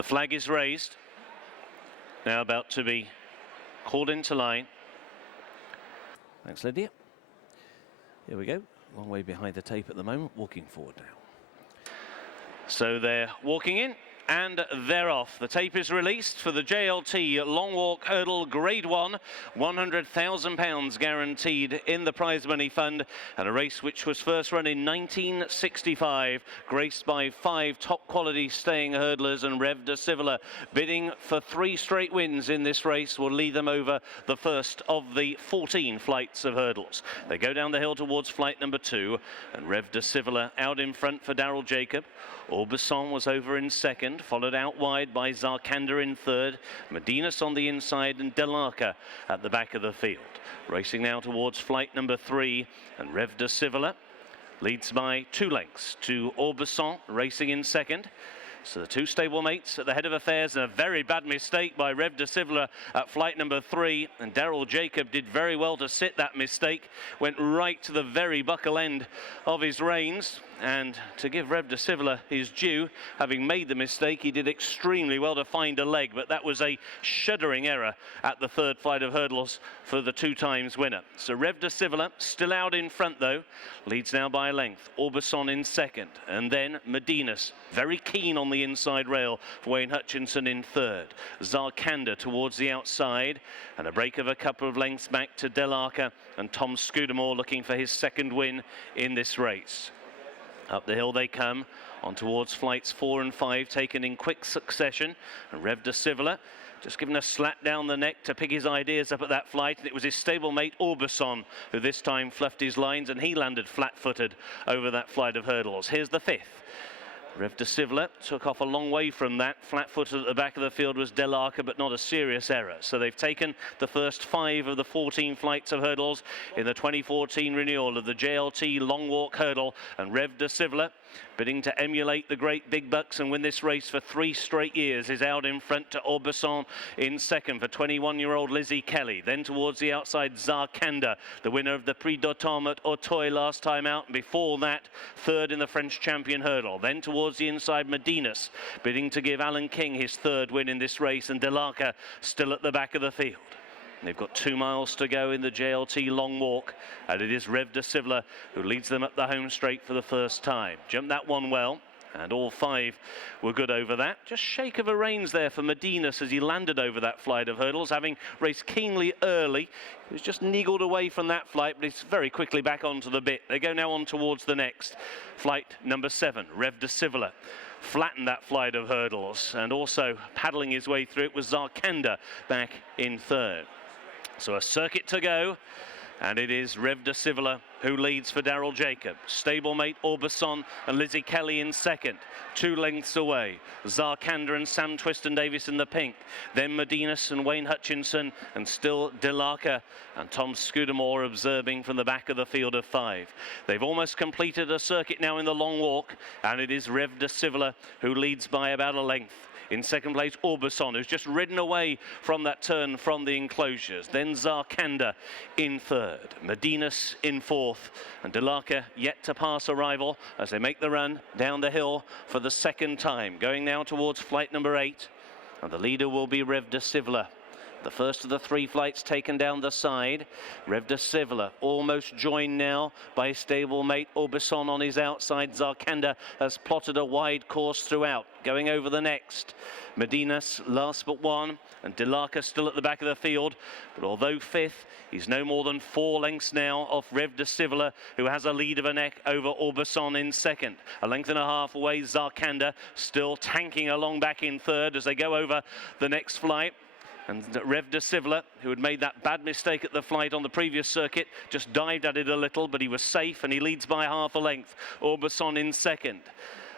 The flag is raised. Now about to be called into line. Thanks, Lydia. Here we go. Long way behind the tape at the moment, walking forward now. So they're walking in. And they're off. The tape is released for the JLT Long Walk Hurdle Grade 1, £100,000 guaranteed in the prize money fund, and a race which was first run in 1965, graced by 5 top quality staying hurdlers, and Reve De Sivola, bidding for 3 straight wins in this race, will lead them over the first of the 14 flights of hurdles. They go down the hill towards flight number 2, and Reve De Sivola out in front for Daryl Jacob. Aubusson was over in second, followed out wide by Zarkanda in third, Medinas on the inside, and Delarca at the back of the field. Racing now towards flight number 3, and Reve De Sivola leads by 2 lengths to Aubusson, racing in second. So the 2 stablemates at the head of affairs, and a very bad mistake by Reve De Sivola at flight number 3, and Daryl Jacob did very well to sit that mistake, went right to the very buckle end of his reins. And to give Reve De Sivola his due, having made the mistake, he did extremely well to find a leg, but that was a shuddering error at the 3rd flight of hurdles for the 2 times winner. So Reve De Sivola still out in front though, leads now by a length. Aubusson in second, and then Medinas, very keen on the inside rail for Wayne Hutchinson in third. Zarkanda towards the outside, and a break of a couple of lengths back to Delarca, and Tom Scudamore looking for his 2nd win in this race. Up the hill they come, on towards flights 4 and 5, taken in quick succession. And Reve De Sivola just given a slap down the neck to pick his ideas up at that flight. And it was his stablemate Aubusson who this time fluffed his lines, and he landed flat-footed over that flight of hurdles. Here's the 5th. Reve De Sivola took off a long way from that. Flat-footed at the back of the field was Delarca, but not a serious error. So they've taken the first 5 of the 14 flights of hurdles in the 2014 renewal of the JLT Long Walk Hurdle, and Reve De Sivola, bidding to emulate the great big bucks and win this race for 3 straight years, is out in front to Aubusson in second for 21-year-old Lizzie Kelly. Then towards the outside, Zarkanda, the winner of the Prix d'Automne at Auteuil last time out, and before that, 3rd in the French champion hurdle. Then towards the inside, Medinas, bidding to give Alan King his 3rd win in this race, and Delarca still at the back of the field. They've got 2 miles to go in the JLT Long Walk, and it is Reve De Sivola who leads them up the home straight for the first time. Jumped that one well, and all 5 were good over that. Just shake of a reins there for Medinas as he landed over that flight of hurdles, having raced keenly early. He was just niggled away from that flight, but he's very quickly back onto the bit. They go now on towards the next. Flight number 7, Reve De Sivola flattened that flight of hurdles, and also paddling his way through it was Zarkanda back in 3rd. So a circuit to go, and it is Reve De Sivola who leads for Daryl Jacob. Stablemate Aubusson and Lizzie Kelly in second, 2 lengths away. Zarkanda and Sam Twiston-Davies in the pink. Then Medinas and Wayne Hutchinson, and still Delarca and Tom Scudamore observing from the back of the field of 5. They've almost completed a circuit now in the long walk, and it is Reve De Sivola who leads by about a length. In second place, Aubusson, who's just ridden away from that turn from the enclosures. Then Zarkanda in 3rd, Medinas in 4th, and Delarca yet to pass a rival as they make the run down the hill for the 2nd time. Going now towards flight number 8, and the leader will be Reve De Sivola. The first of the 3 flights taken down the side. Reve De Sivola almost joined now by stablemate Aubusson on his outside. Zarkanda has plotted a wide course throughout. Going over the next, Medinas last but 1, and Delarca still at the back of the field. But although 5th, he's no more than 4 lengths now off Reve De Sivola, who has a lead of a neck over Aubusson in second. A length and a half away, Zarkanda still tanking along back in 3rd as they go over the next flight. And Reve De Sivola, who had made that bad mistake at the flight on the previous circuit, just dived at it a little, but he was safe, and he leads by half a length. Aubusson in second,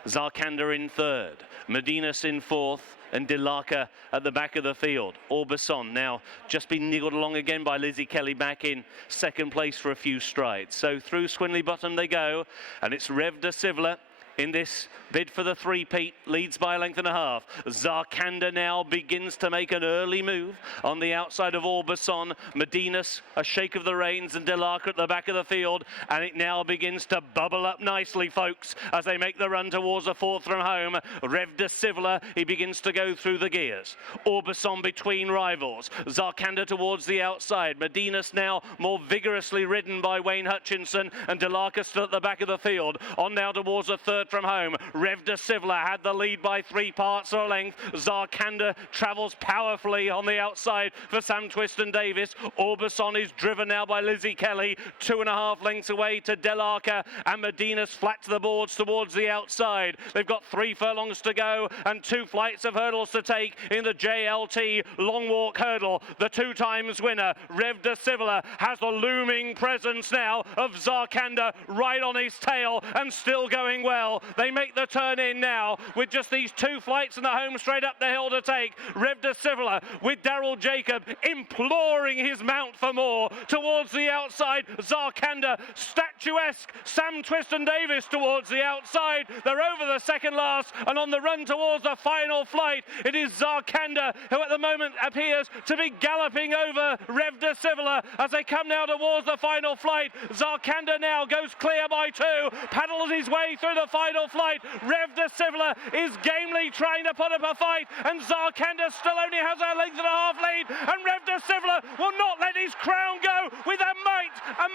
Zarkanda in 3rd, Medinas in 4th, and Delarca at the back of the field. Aubusson now just been niggled along again by Lizzie Kelly back in 2nd place for a few strides. So through Swinley Bottom they go, and it's Reve De Sivola in this bid for the three-peat, leads by a length and a half. Zarkanda now begins to make an early move on the outside of Orbison. Medinas, a shake of the reins, and Delarca at the back of the field, and it now begins to bubble up nicely, folks, as they make the run towards the fourth from home. Reve De Sivola, he begins to go through the gears. Orbison between rivals. Zarkanda towards the outside. Medinas now more vigorously ridden by Wayne Hutchinson, and Delarca still at the back of the field. On now towards the third from home. Reve De Sivola had the lead by 3 parts or a length. Zarkanda travels powerfully on the outside for Sam Twiston-Davies. Orbison is driven now by Lizzie Kelly, 2.5 lengths away to Delarca, and Medinas flat to the boards towards the outside. They've got 3 furlongs to go and 2 flights of hurdles to take in the JLT long walk hurdle. The 2 times winner, Reve De Sivola, has the looming presence now of Zarkanda right on his tail and still going well. They make the turn in now with just these 2 flights and the home straight up the hill to take. Reve De Sivola with Daryl Jacob imploring his mount for more towards the outside. Zarkanda, statuesque. Sam Twiston-Davies towards the outside. They're over the second last and on the run towards the final flight. It is Zarkanda who at the moment appears to be galloping over Reve De Sivola as they come now towards the final flight. Zarkanda now goes clear by 2, paddles his way through the final flight. Reve De Sivola is gamely trying to put up a fight, and Zarkanda still only has a length and a half lead, and Reve De Sivola will not let his crown go with a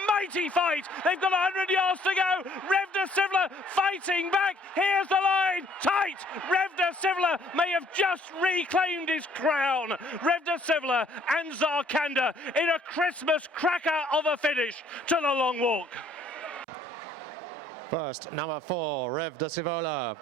mighty fight. They've got 100 yards to go. Reve De Sivola fighting back. Here's the line, tight. Reve De Sivola may have just reclaimed his crown. Reve De Sivola and Zarkanda in a Christmas cracker of a finish to the long walk. First, number 4, Reve De Sivola.